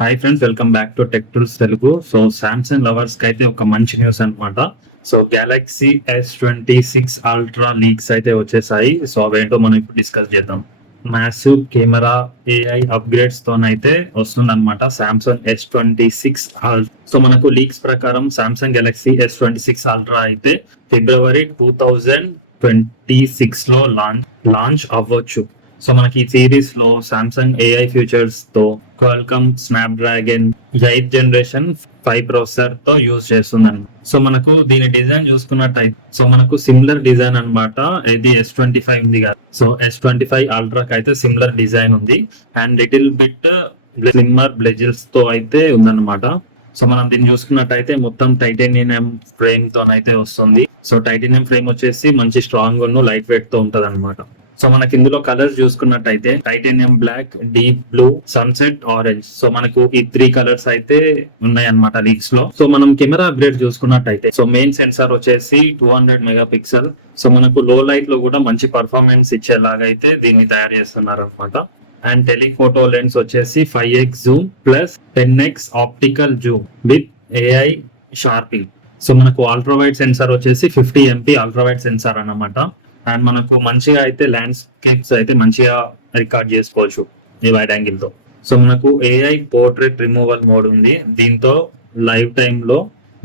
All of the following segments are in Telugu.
Hi friends, welcome back to tech tools Telugu. So Samsung lovers కి అయితే ఒక మంచి న్యూస్ అన్నమాట. So Galaxy S26 ultra leaks అయితే వచ్చేసాయి. సో అవేంటో మనం ఇప్పుడు డిస్కస్ చేద్దాం. మ్యాసివ్ కెమెరా AI అప్గ్రేడ్స్ తోనైతే వస్తుందన్నమాట సామ్సంగ్ S26 అల్ట్రా. సో మనకు లీక్స్ ప్రకారం సామ్సంగ్ గెలాక్సీ S26 అల్ట్రా అయితే ఫిబ్రవరి 2026 లో లాంచ్ అవ్వచ్చు. సో మనకి ఈ సిరీస్ లో సామ్సంగ్ AI ఫీచర్స్ తో Qualcomm Snapdragon 8th generation 5 processor తో యూజ్ చేస్తుందండి. సో మనకు దీని డిజైన్ చూసుకున్నట్టయితే సో మనకు సిమిలర్ డిజైన్ అన్నమాట. ఇది S25 ఉంది కదా, సో S25 అల్ట్రా కి అయితే సిమిలర్ డిజైన్ ఉంది అండ్ లిటిల్ బిట్ స్లిమ్మర్ బ్లెజిల్స్ తో అయితే ఉందన్నమాట. సో మనం దీన్ని చూసుకున్నట్టయితే మొత్తం టైటానియం ఫ్రేమ్ తోనైతే వస్తుంది. సో టైటానియం ఫ్రేమ్ వచ్చేసి మంచి స్ట్రాంగ్ లైట్ వెయిట్ తో ఉంటది అనమాట. సో మనకి ఇందులో కలర్స్ చూసుకున్నట్టయితే titanium black, deep blue, sunset, orange. So మనకు ఈ 3 కలర్స్ అయితే ఉన్నాయి అన్నమాట లీక్స్ లో. సో మనం కెమెరా అప్గ్రేడ్ చూసుకున్నట్టయితే సో మెయిన్ సెన్సార్ వచ్చేసి 200 మెగాపిక్సెల్. సో మనకు లో లైట్ లో కూడా మంచి పర్ఫార్మెన్స్ ఇచ్చేలాగా అయితే దీన్ని తయారు చేస్తున్నారు అనమాట. అండ్ టెలిఫోటో లెన్స్ వచ్చేసి 5x Zoom plus 10x optical Zoom with AI షార్పింగ్. So మనకు అల్ట్రావైడ్ సెన్సార్ వచ్చేసి 50 MP అల్ట్రావైడ్ సెన్సార్ అన్నమాట. అండ్ మనకు మంచిగా అయితే ల్యాండ్స్కేప్స్ అయితే మంచిగా రికార్డ్ చేసుకోవచ్చు ఈ వైడ్ యాంగిల్ తో. సో మనకు AI పోర్ట్రేట్ రిమూవల్ మోడ్ ఉంది. దీంతో లైవ్ టైమ్ లో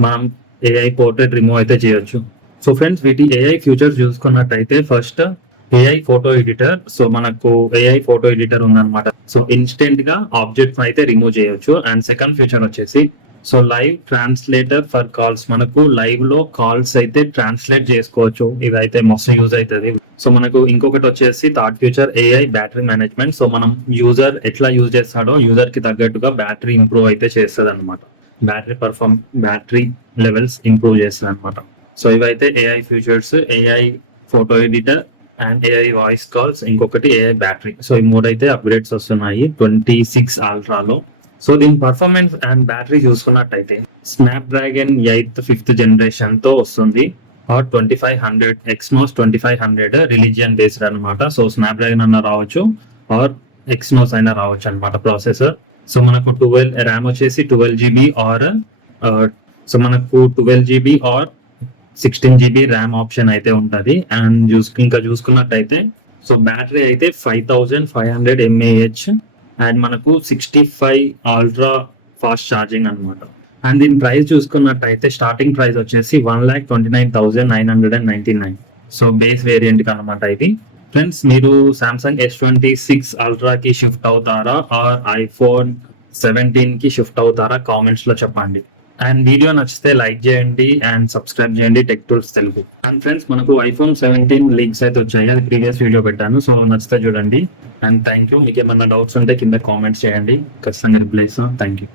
మనం AI పోర్ట్రేట్ రిమూవ్ అయితే చేయొచ్చు. సో ఫ్రెండ్స్, వీటి AI ఫీచర్స్ చూసుకున్నట్టయితే first AI photo editor. So మనకు AI ఫోటో ఎడిటర్ ఉందన్నమాట. సో ఇన్స్టెంట్ గా ఆబ్జెక్ట్స్ అయితే రిమూవ్ చేయొచ్చు. అండ్ సెకండ్ ఫీచర్ వచ్చేసి so live translator for calls. మనకు లైవ్ లో కాల్స్ అయితే ట్రాన్స్లేట్ చేసుకోవచ్చు. ఇదైతే మస్తు యూజ్ అవుతుంది. సో మనకు ఇంకొకటి వచ్చేసి third feature AI battery management. So మనం యూజర్ ఎట్లా యూజ్ చేస్తాడో యూజర్ కి తగ్గట్టుగా బ్యాటరీ ఇంప్రూవ్ అయితే చేస్తుంది అనమాట. బ్యాటరీ లెవెల్స్ ఇంప్రూవ్ చేస్తుంది అనమాట. సో ఇవైతే AI features, AI photo editor and AI voice calls, ఇంకొకటి AI బ్యాటరీ. సో ఈ 3 అయితే అప్గ్రేడ్స్ వస్తున్నాయి 26 అల్ట్రాలో. సో దీని పర్ఫార్మెన్స్ అండ్ బ్యాటరీ చూసుకున్నట్టయితే స్నాప్డ్రాగన్ 5th జనరేషన్ తో వస్తుంది. ఆర్ 2500 ఎక్స్నోస్ 2500 రిలీజియన్ బేస్డ్ అనమాట. సో స్నాప్డ్రాగన్ అన్న రావచ్చు ఆర్ ఎక్స్నోస్ అయినా రావచ్చు అనమాట ప్రాసెసర్. సో మనకు 12 ర్యామ్ వచ్చేసి 12GB ఆర్ సో మనకు 12GB are 16GB RAM option అయితే ఉంటుంది. అండ్ ఇంకా చూసుకున్నట్టయితే సో బ్యాటరీ అయితే 5500 mAh అండ్ మనకు 65 అల్ట్రా ఫాస్ట్ ఛార్జింగ్ అనమాట. అండ్ దీని ప్రైస్ చూసుకున్నట్టయితే స్టార్టింగ్ ప్రైస్ వచ్చేసి 1,29,999. సో బేస్ వేరియంట్ అనమాట ఇది. ఫ్రెండ్స్, మీరు సామ్సంగ్ S26 అల్ట్రా కి షిఫ్ట్ అవుతారా ఆర్ iPhone 17 కి షిఫ్ట్ అవుతారా కామెంట్స్ లో చెప్పండి. అండ్ వీడియో నచ్చితే లైక్ చేయండి అండ్ సబ్స్క్రైబ్ చేయండి tech tools Telugu. And friends, మనకు iPhone 17 లీక్స్ అయితే వచ్చాయి. అది ప్రీవియస్ వీడియో పెట్టాను. సో నచ్చితే చూడండి. And thank you. మీకు ఏమన్నా డౌట్స్ ఉంటే కింద కామెంట్స్ చేయండి, ఖచ్చితంగా రిప్లై ఇస్తాను. Thank you.